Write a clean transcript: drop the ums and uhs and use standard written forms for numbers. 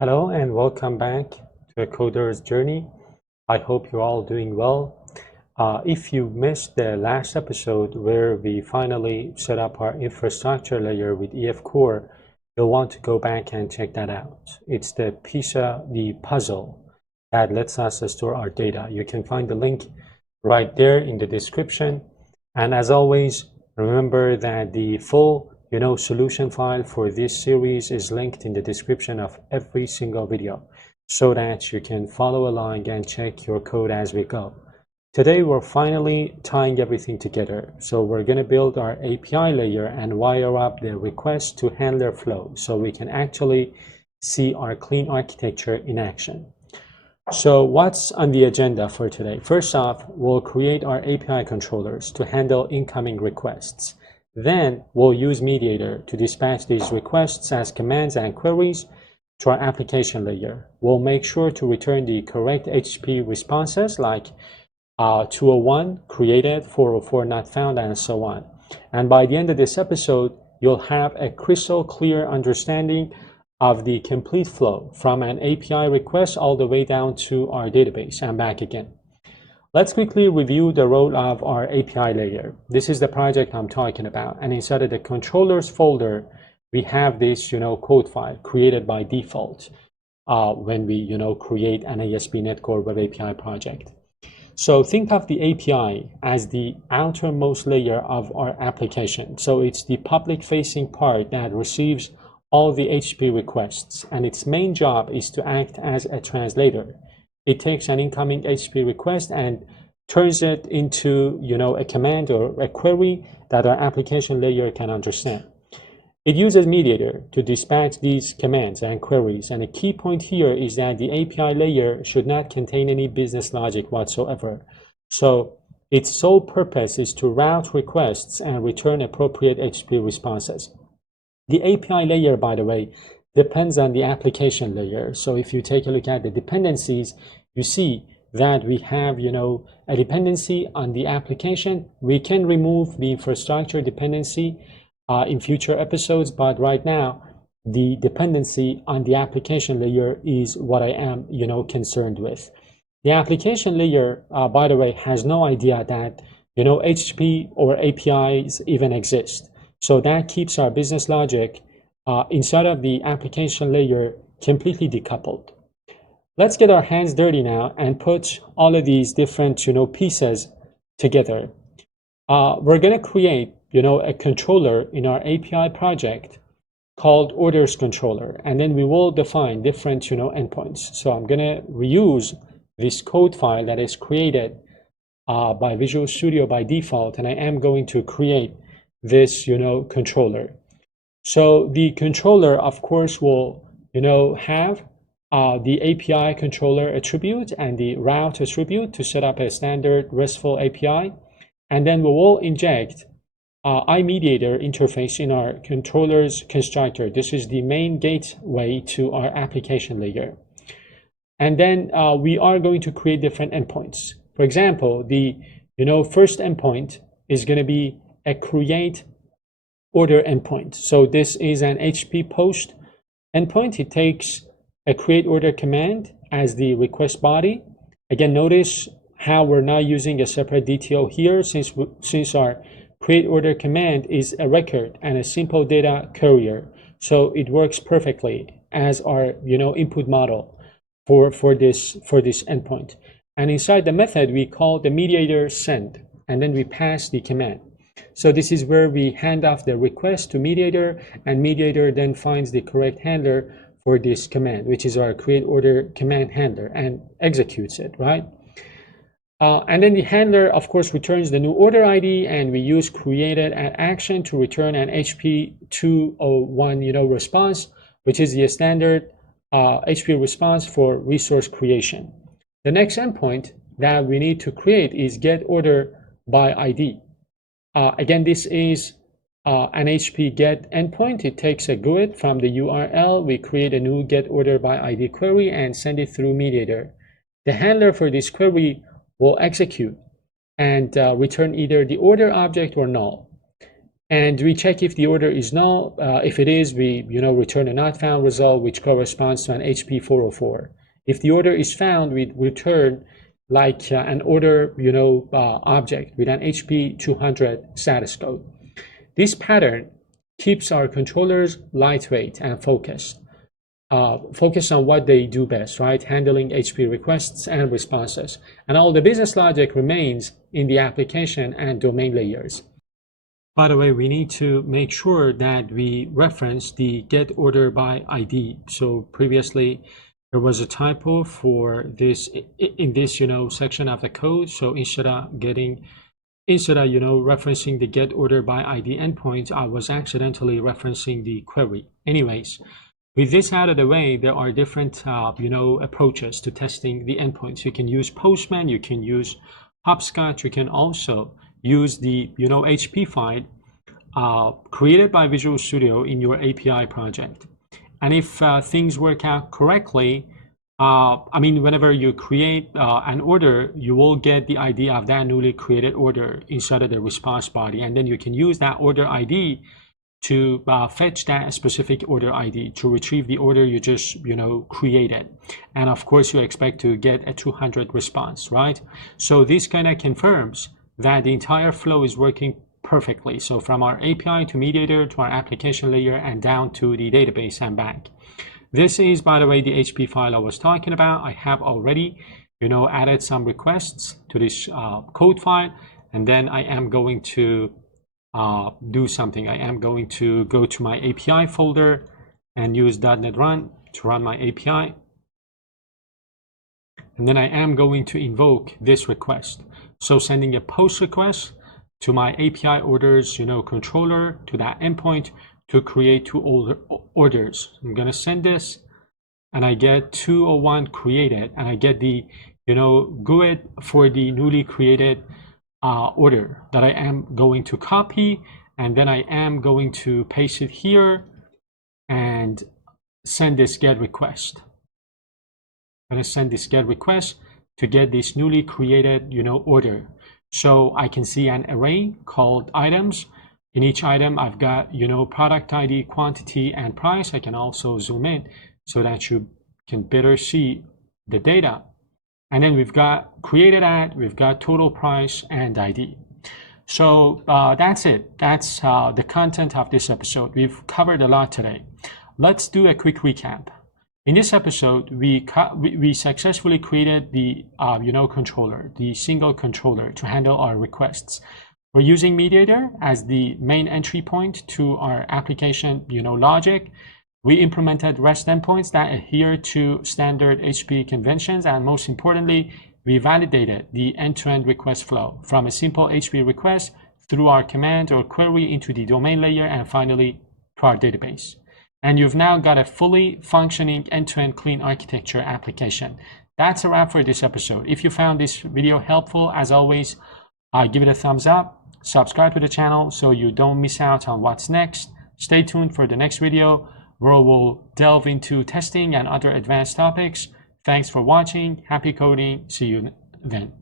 Hello and welcome back to a Coder's Journey. I hope you're all doing well. If you missed the last episode where we finally set up our infrastructure layer with EF Core, you'll want to go back and check that out. It's the the puzzle that lets us store our data. You can find the link right there in the description. And as always, remember that the full solution file for this series is linked in the description of every single video so that you can follow along and check your code as we go. Today we're finally tying everything together. So we're going to build our API layer and wire up the request to handler flow so we can actually see our clean architecture in action. So what's on the agenda for today? First off, we'll create our API controllers to handle incoming requests. Then we'll use MediatR to dispatch these requests as commands and queries to our application layer. We'll make sure to return the correct HTTP responses like 201 created, 404 not found, and so on. And by the end of this episode, you'll have a crystal clear understanding of the complete flow from an API request all the way down to our database and back again. Let's quickly review the role of our API layer. This is the project I'm talking about. And inside of the controllers folder, we have this, code file created by default when we, create an ASP.NET Core Web API project. So think of the API as the outermost layer of our application. So it's the public-facing part that receives all the HTTP requests, and its main job is to act as a translator. It takes an incoming HTTP request and turns it into, a command or a query that our application layer can understand. It uses MediatR to dispatch these commands and queries, and a key point here is that the API layer should not contain any business logic whatsoever. So its sole purpose is to route requests and return appropriate HTTP responses. The API layer, by the way, depends on the application layer. So if you take a look at the dependencies, you see that we have, a dependency on the application. We can remove the infrastructure dependency in future episodes, but right now, the dependency on the application layer is what I am, concerned with. The application layer, by the way, has no idea that, HTTP or APIs even exist. So that keeps our business logic inside of the application layer completely decoupled. Let's get our hands dirty now and put all of these different, pieces together. We're going to create, a controller in our API project called orders controller, and then we will define different, endpoints. So I'm going to reuse this code file that is created by Visual Studio by default, and I am going to create this, controller. So the controller, of course, will, have the API controller attribute and the route attribute to set up a standard RESTful API. And then we will inject iMediatR interface in our controller's constructor. This is the main gateway to our application layer. And then we are going to create different endpoints. For example, the first endpoint is going to be a create order endpoint. So this is an HTTP post endpoint. It takes a create order command as the request body. Again, notice how we're not using a separate DTO here since our create order command is a record and a simple data courier. So it works perfectly as our input model for this endpoint. And inside the method, we call the MediatR send, and then we pass the command. So this is where we hand off the request to MediatR, and MediatR then finds the correct handler for this command, which is our create order command handler, and executes it, right? And then the handler, of course, returns the new order ID, and we use created at action to return an HTTP 201 response, which is the standard HTTP response for resource creation. The next endpoint that we need to create is get order by ID. Again, this is an HTTP get endpoint. It takes a GUID from the URL. We create a new get order by ID query and send it through MediatR. The handler for this query will execute and return either the order object or null. And we check if the order is null. If it is, we return a not found result, which corresponds to an HP 404. If the order is found, we return like an order object with an HP 200 status code. This pattern keeps our controllers lightweight and focused. Focus on what they do best, right? Handling HP requests and responses. And all the business logic remains in the application and domain layers. By the way, we need to make sure that we reference the get order by ID. So previously there was a typo for this in this section of the code. So instead of referencing the get order by ID endpoint, I was accidentally referencing the query. Anyways, with this out of the way, there are different approaches to testing the endpoints. You can use Postman, you can use Hopscotch, you can also use the HP file created by Visual Studio in your API project. And if things work out correctly, whenever you create an order, you will get the ID of that newly created order inside of the response body, and then you can use that order ID to fetch that specific order ID to retrieve the order you just created. And of course you expect to get a 200 response, right? So this kind of confirms that the entire flow is working perfectly. So from our API to MediatR to our application layer and down to the database and back. This is, by the way, the HP file I was talking about. I have already added some requests to this code file, and then I am going to do something. I am going to go to my API folder and use .NET Run to run my API. And then I am going to invoke this request. So sending a post request to my API orders, controller to that endpoint to create two orders. I'm going to send this and I get 201 created, and I get the, GUID for the newly created order that I am going to copy, and then I am going to paste it here and send this get request. I'm going to send this get request to get this newly created order. So I can see an array called items. In each item I've got product ID, quantity, and price. I can also zoom in so that you can better see the data. And then we've got created at, we've got total price and ID. So that's it. That's the content of this episode. We've covered a lot today. Let's do a quick recap. In this episode, we successfully created the controller, the single controller to handle our requests. We're using MediatR as the main entry point to our application logic. We implemented REST endpoints that adhere to standard HP conventions, and most importantly, we validated the end-to-end request flow from a simple HP request through our command or query into the domain layer and finally to our database. And you've now got a fully functioning end-to-end clean architecture application. That's a wrap for this episode. If you found this video helpful, as always, give it a thumbs up, subscribe to the channel so you don't miss out on what's next. Stay tuned for the next video where we'll delve into testing and other advanced topics. Thanks for watching. Happy coding. See you then.